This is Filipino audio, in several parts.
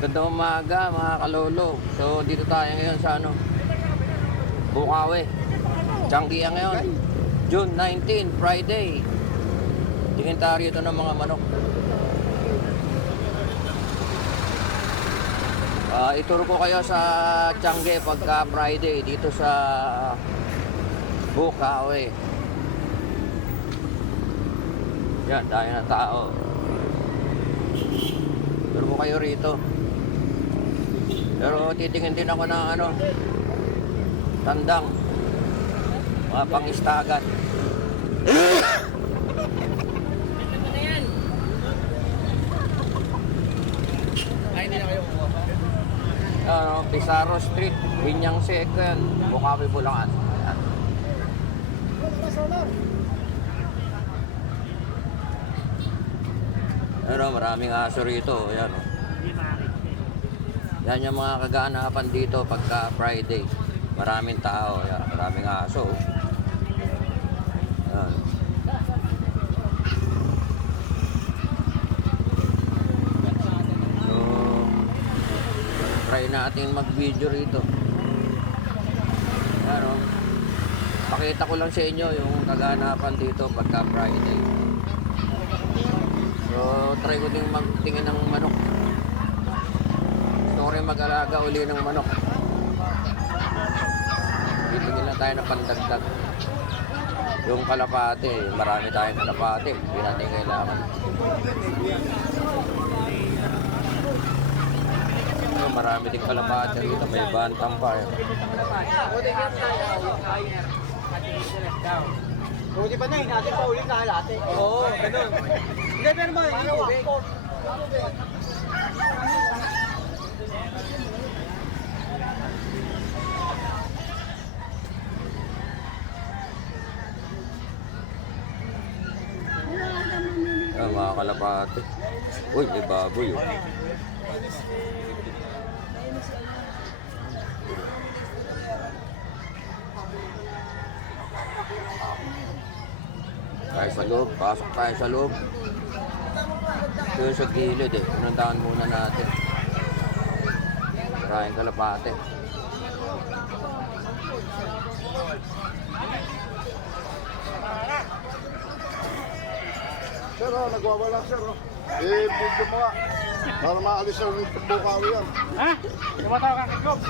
Ganda umaga mga kalolo. So dito tayo ngayon sa Bukawi. Changi ngayon. June 19, Friday. Tingin tayo rito ng mga manok. Ituro ko kayo sa Changi pagka Friday dito sa Bukawi. Yan, dahil na tao. Ituro ko kayo rito. Pero titingin din ako ng tandang mga pangistagan. Ay, hindi na kayo kuha. Pizarro Street, Binyang Second, Bukawi, Bulacan. Maraming aso rito. Ayan, yan yung mga kaganapan dito pagka Friday. Maraming tao. Ayan, maraming aso. Ayan. So, try natin mag-video rito. Ayan, pakita ko lang sa inyo yung kaganapan dito pagka Friday. So, try ko din magtingin ng manok. Gusto ko rin mag-alaga uli ng manok. Titingin na tayo na pandagdag. Yung kalapate, marami tayong kalapate. Hindi natin kailangan. So, marami din kalapate rito. May bantang pa. Kung di pa na, natin pa ulit na halate. Oo, ganun. Hindi, pero mga hindi tubig. Mga kalapate. Uy, may baboy. Tayo sa loob, pasok tayo sa loob. Ito yung sa gilid Punantahan muna natin. Maraming kalapate. Sir, nagwawala sir. Video mo nga. Para maalis ang Bukawi yan. Ha? Tumatawa ka ng globe.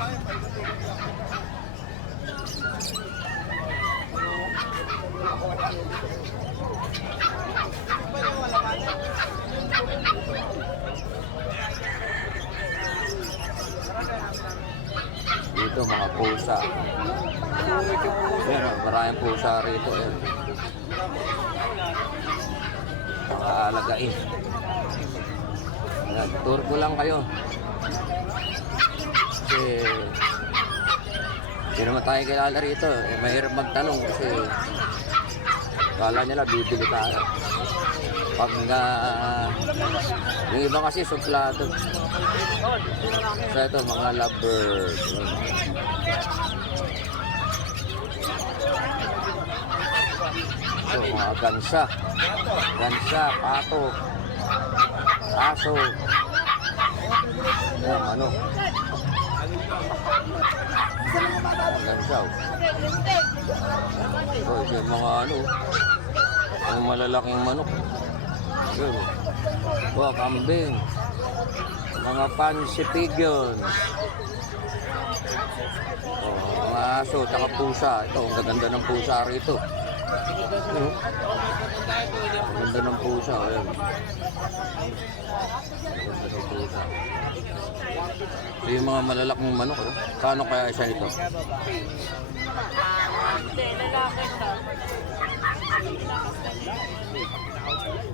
Dito mga pusa. Ayan, maraming pusa rito. Ayan. Mga alagain. Ayan, tour ko lang kayo. Kasi hindi naman tayo kilala rito. Mahirap magtanong kasi kala nila bibili tayo. Pag yung iba kasi suplado. So ito mga lovebird. So mga gansa. Gansa, pato, aso. Yan, gansa. So yung mga yung malalaking manok. Yun. Kambing. Mga fancy pigeons. Mga aso, tsaka pusa. Ito, ang gaganda ng pusa rito. Ang ganda ng pusa. Ayan. Ang ganda ng pusa. So, yung mga malalaking manok. Kano kaya isa nito?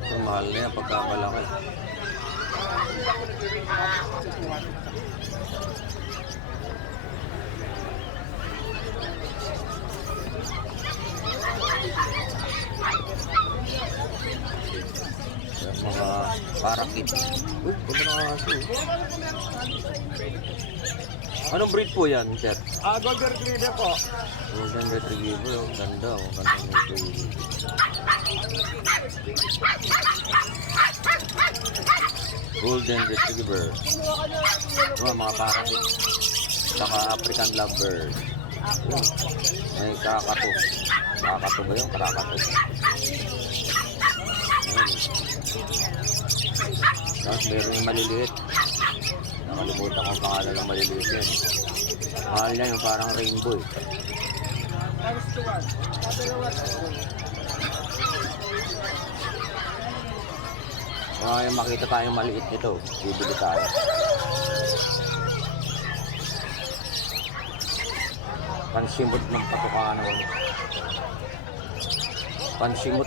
So, mahal na yan pagkakalaki. Mga parakit. Uy, ito na aso. Anong breed po yan, sir? Golden Retriever po. Golden Retriever. Ganda. Ganda ng retriever. Golden Retriever. Ito mga parrot. Saka African Lovebird. Yun. May Kakato. Kakato ba yun? Kakato. Yun. Tapos meron yung maliliit. Nakalimutan ko ang pangalan ng maliliit yun. Mahal niya yung parang rainbow. Makita tayong maliit dito. Bibili tayo. Pansimot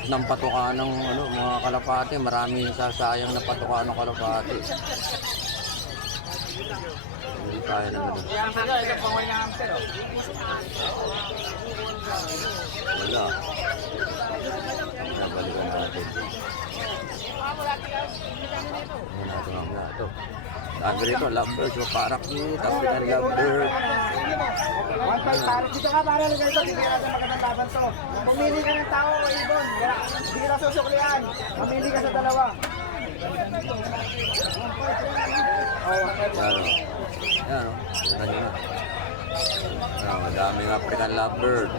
ng patukaan ng mga kalapate. Marami sasayang na patukaan ng kalapate. Hindi tayo na gano'n. Wala. Balikan natin. Ayan natin ang nga ito. Sabi rito, lovebird. So, parakit. African lovebird. Dito ka para lang ganito, hindi natin magandang laban to. Pumili ka ng tao, Ibon. Hindi ka susuklian. Mamili ka sa dalawa. Yan o. Yan o. Tignan nyo na. Yan, madaming African lovebird.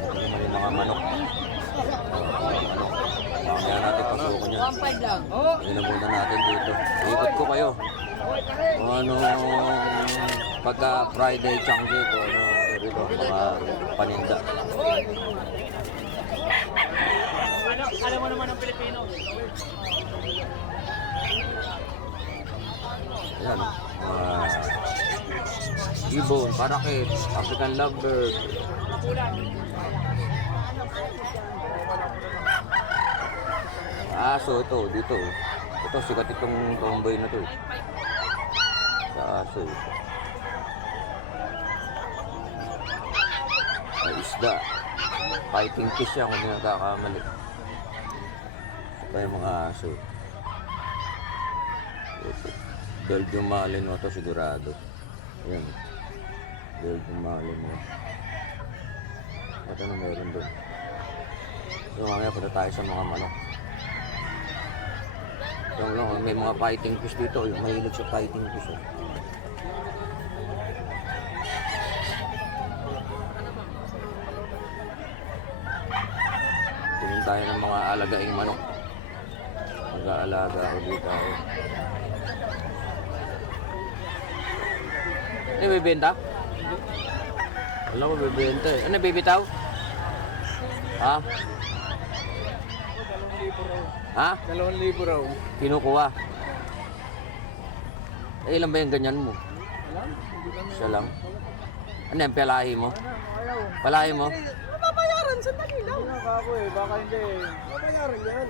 Ito naman yung mga manok. Mamaya natin pasuko niya. 1.5 lang. Hindi na muna natin dito. Ikot ko kayo. Kung anong pagka Friday chunky ko, rito, mga paninda. Alam mo naman ng Pilipino. Ayan, mga ibon, parakit, African lovebird. Aso ito, dito. Ito, sikat itong tomboy na to. Sa aso ito. May isda. Fighting fish yan kung hindi nagkakamali. Ito yung mga aso. Ito. Belgium Malinois to sigurado. Ayan. Belgium Malinois. Ito na meron doon. So mamaya punta tayo sa mga manok. So, may mga fighting fish dito. Yung mahilig sa fighting fish. Tingin tayo ng mga alagaing manok. Mag-aalaga ako dito. Ano bibenta? Alam ko bibenta eh. Ano bibitaw? Ha? Ha? 2,000 raw. Kinukuha. Eh, ilan ba yung ganyan mo? Isa lang. Ano yung palahi mo? Palahi mo? Mababayaran, sandali lang. Ano ka ako eh, baka hindi. Mabayaran yan.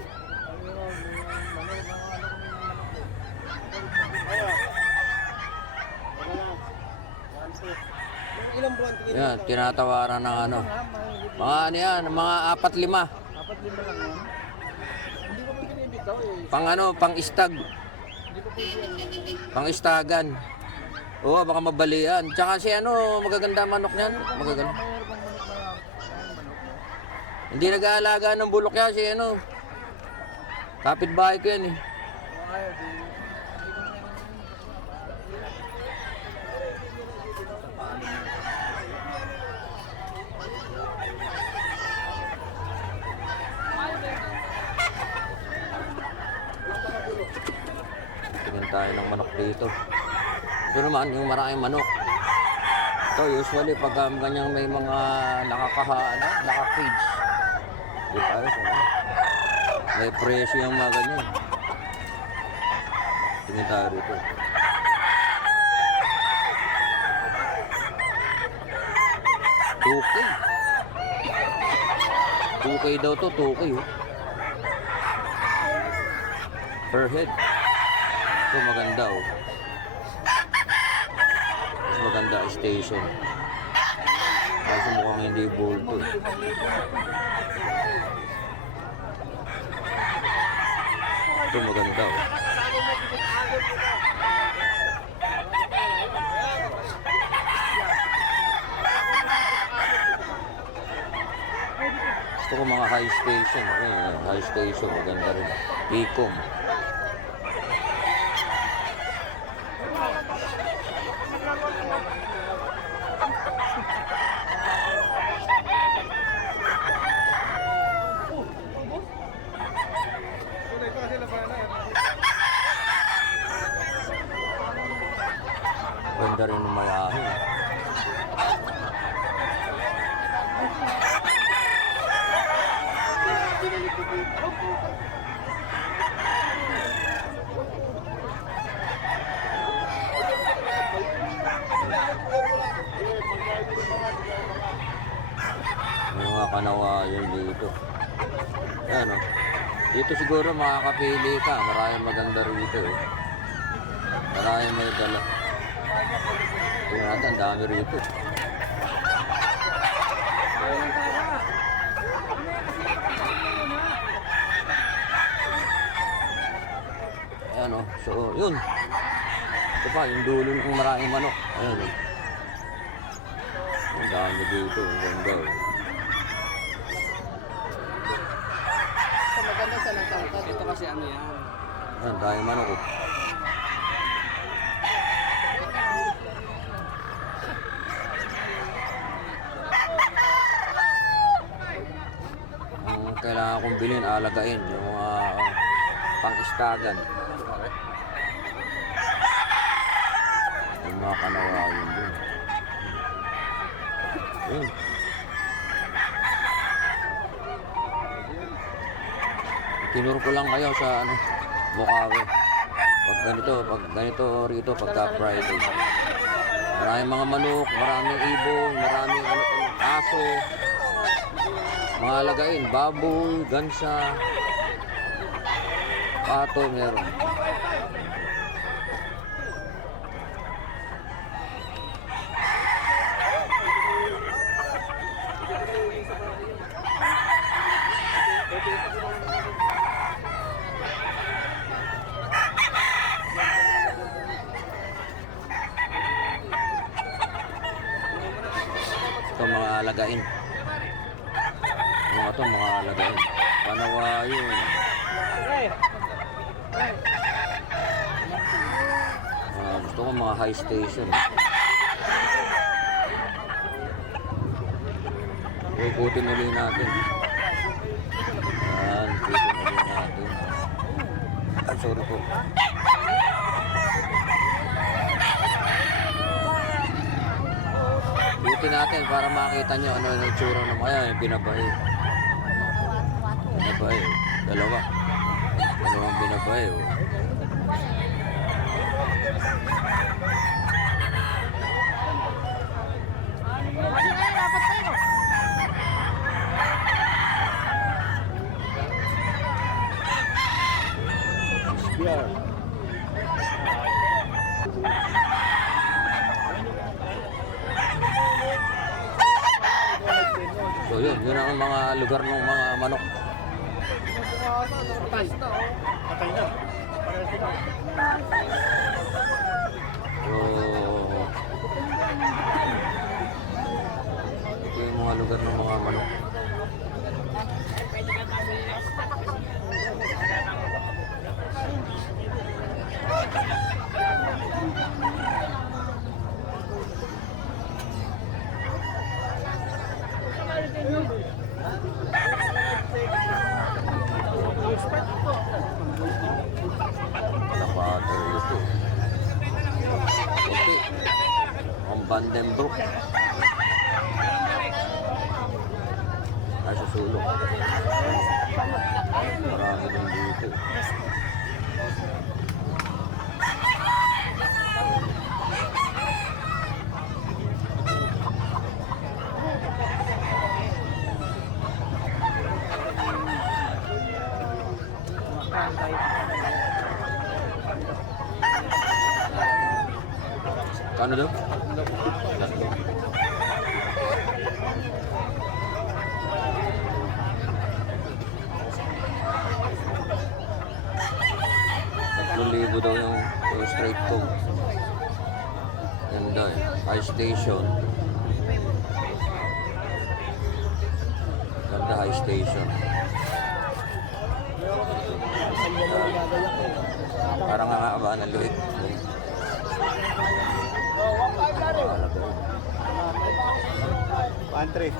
Ilang buwan tingin? Yan, tinatawaran ng ano. Mga ano yan, mga 4-5. 4-5 lang yan. Hindi ko pa binibitaw eh. Pang ano, pang istag. Pang istagan. Oo, baka mabalian. Tsaka si ano, magaganda manok niyan. Magaganda. Hindi nag-aalaga ng bulok yan si ano. Kapitbahay ko yan eh. Tingin tayo ng manok dito. Ito naman yung maraming manok. Ito usually pag ganyang may mga naka-cage. Di ba? May presyo yung mga ganyan. Tingin tayo rito. Tukay. Tukay daw to, tukay oh. Per head. Ito maganda oh. Mas maganda station. Kasi mukhang hindi bold to. Ito maganda oh. Gusto ko mga high station. Ayun, high station. Maganda rin. Icom. Ganda rin ng mayahin. May mga kanawayan dito. Ayan o. Dito siguro makakapili ka. Maraming maganda rito eh. Maraming may dala. Tingnan natin, ang dami rito. Ayan o. So, yun. Ito pa, yung dulo ng maraming manok. Ayan o. Ang dami dito. Ang ganda o. Maganda sa nagtangkad. Ito kasi ano yan. Ayan, dami manok o. Ang kailangan kong bilhin, alagain yung mga pang-istagan. Yung mga kanawayan dun. Yun. Tinuro ko lang kayo sa ano, Bukawi. Pag ganito rito, pagka Friday. Maraming mga manok, maraming ibon, maraming aso. Mga alagain, baboy, gansa, pato meron. Ito mga alagain. Mga to, mga alagain. Panawayon. Gusto ko mga high station. Ikutin ulit natin. Yan, ikutin ulit natin. Ay, sorry po. Ikutin natin para makita nyo ano yung tsura ng kaya. Binabae. Binabae. Dalawang binabae. Oh. So yun ang mga lugar ng mga manok. Patay na. Patay na. So, ito yung mga lugar ng mga manok. Lapater ito. Puti. Ang Vandenbroek. Ay, sa sulok. Marami din dito. Ano daw? Tatlo. ₱3,000 daw yung straight comb. Ganda eh. High station. Ganda high station. Parang nga ng luwig. Pantry.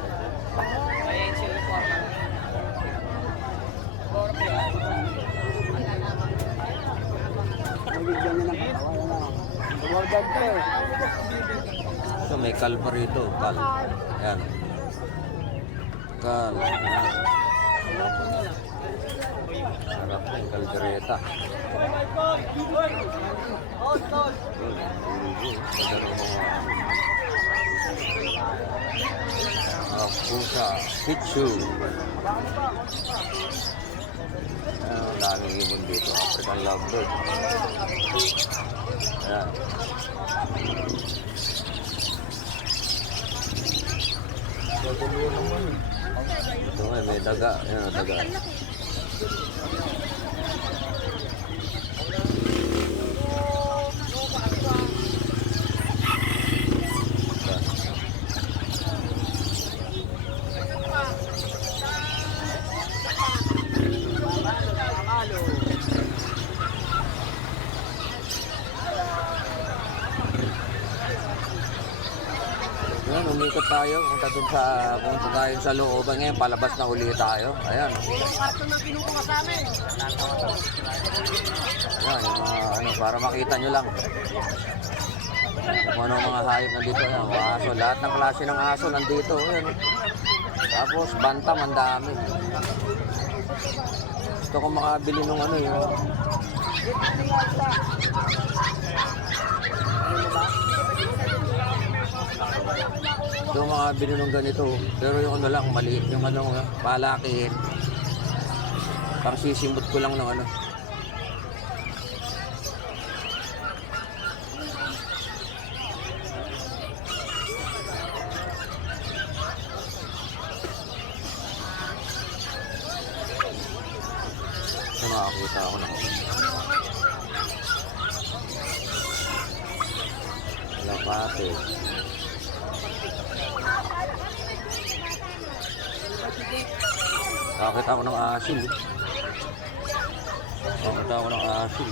So may kal pa rito, kal. Ayan. Kal. Ayan. Sarap na yung kaldereta. Pusa, Shih daming ibon dito, African lovebird. Ayan. Ito may daga. Ayan, daga. Ayan, umikot tayo. Punta tayo sa looban ngayon. Palabas na uli tayo. Ayan. Ayan, yung mga, para makita nyo lang. Kung ano mga hayop nandito. Ayan, mga aso. Lahat ng klase ng aso nandito. Ayan. Tapos, bantam, ang dami. Gusto ko makabili ng yung... Ito mga bili ng ganito, pero yung lang, maliit yung palakihin. Pang sisimbot ko lang ng Ito makakita ako ng lapate. Nakakita ako ng asil. Nakakita ako ng asil.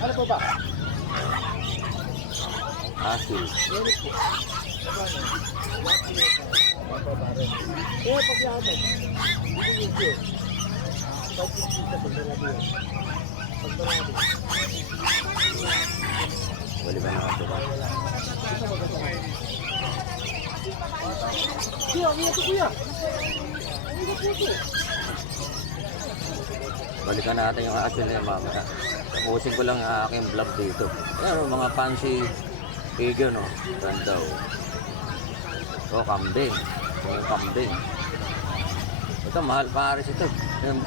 Ano po ba? Asil. Balikan na ito ba? Balikan natin yung asil na yung mamaya. Tapusin ko lang ang aking vlog dito. Ayan, mga fancy figure, no? Ganda, oh. Kambing. Yung kambing. Ito, mahal pares ito. Yung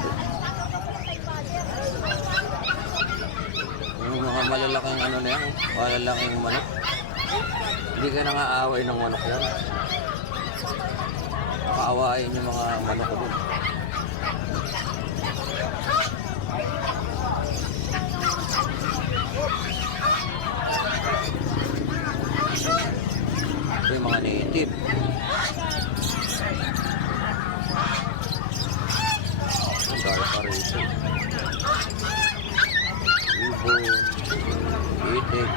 mga malalaking na yan, malalaking manok. Hindi ka nangaaway ng manok yan. Nakaawain yung mga manok ko dun. Ito yung mga native. Ang dami pa rito. Ibon, itik.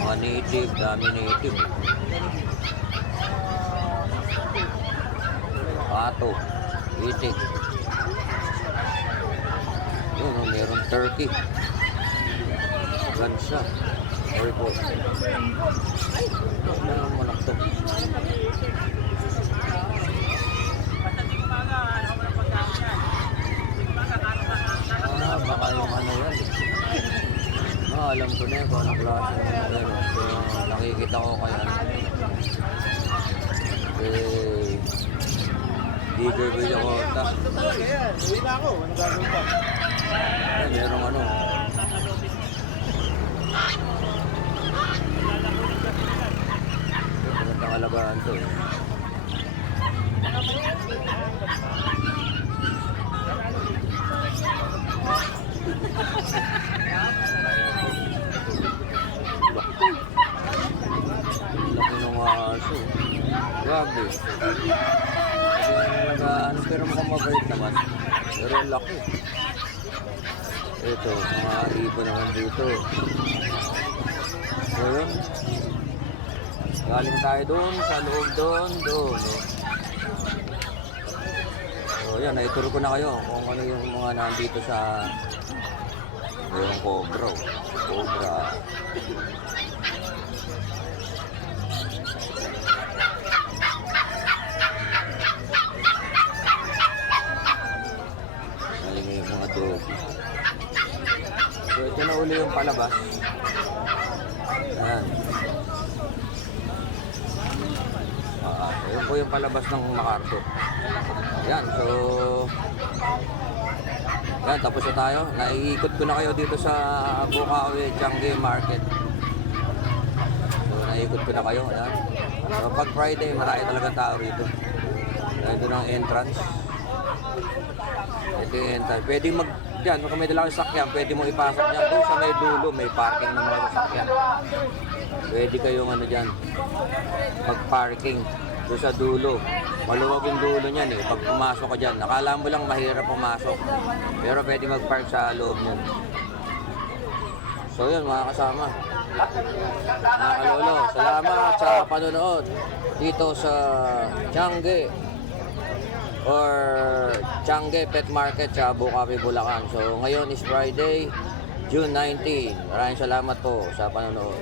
Mga native, dami native. Pato, itik. Yun, meron turkey. Gansa. Sorry po. Ano yung manok to? Baka yung yan. Alam ko na yun kung anong klase. Nakikita ko kaya. Digger video ko. Uwi na ako. Ano gagawin pa? Merong Magandang alagaan to. Ano, pero mukhang mabait naman. Pero ang laki. Ito, mga ribo naman dito. So yun. Galing tayo doon, sa loob doon. No? So yan, naituro ko na kayo kung ano yung mga nandito sa yung Cobra. Cobra. Galing yung mga doggy. So ito na uli yung palabas. Ayan. Ayun po yung palabas ng MacArthur. Yan, so yan, tapos na tayo. Naiikot ko na kayo dito sa Bukawi, Changi Market. So naiikot ko na kayo. Yan. So pag Friday, marami talaga tao rito. Ito ng entrance. Ito yung entrance. Pwede dyan, kung may dalang sasakyan, pwede mo ipasok dyan. Doon sa may dulo, may parking ng mga sasakyan. Pwede kayong ano dyan, mag-parking doon sa dulo. Maluwag yung dulo niyan eh. Pag pumasok ka dyan, nakala mo lang mahirap pumasok. Pero pwede mag-park sa loob niyan. So yun mga kasama. Mga kalolo, salamat sa panonood dito sa Changi or Changi Pet Market sa Bukawi, Bulacan. So ngayon is Friday, June 19. Maraming salamat po sa panonood.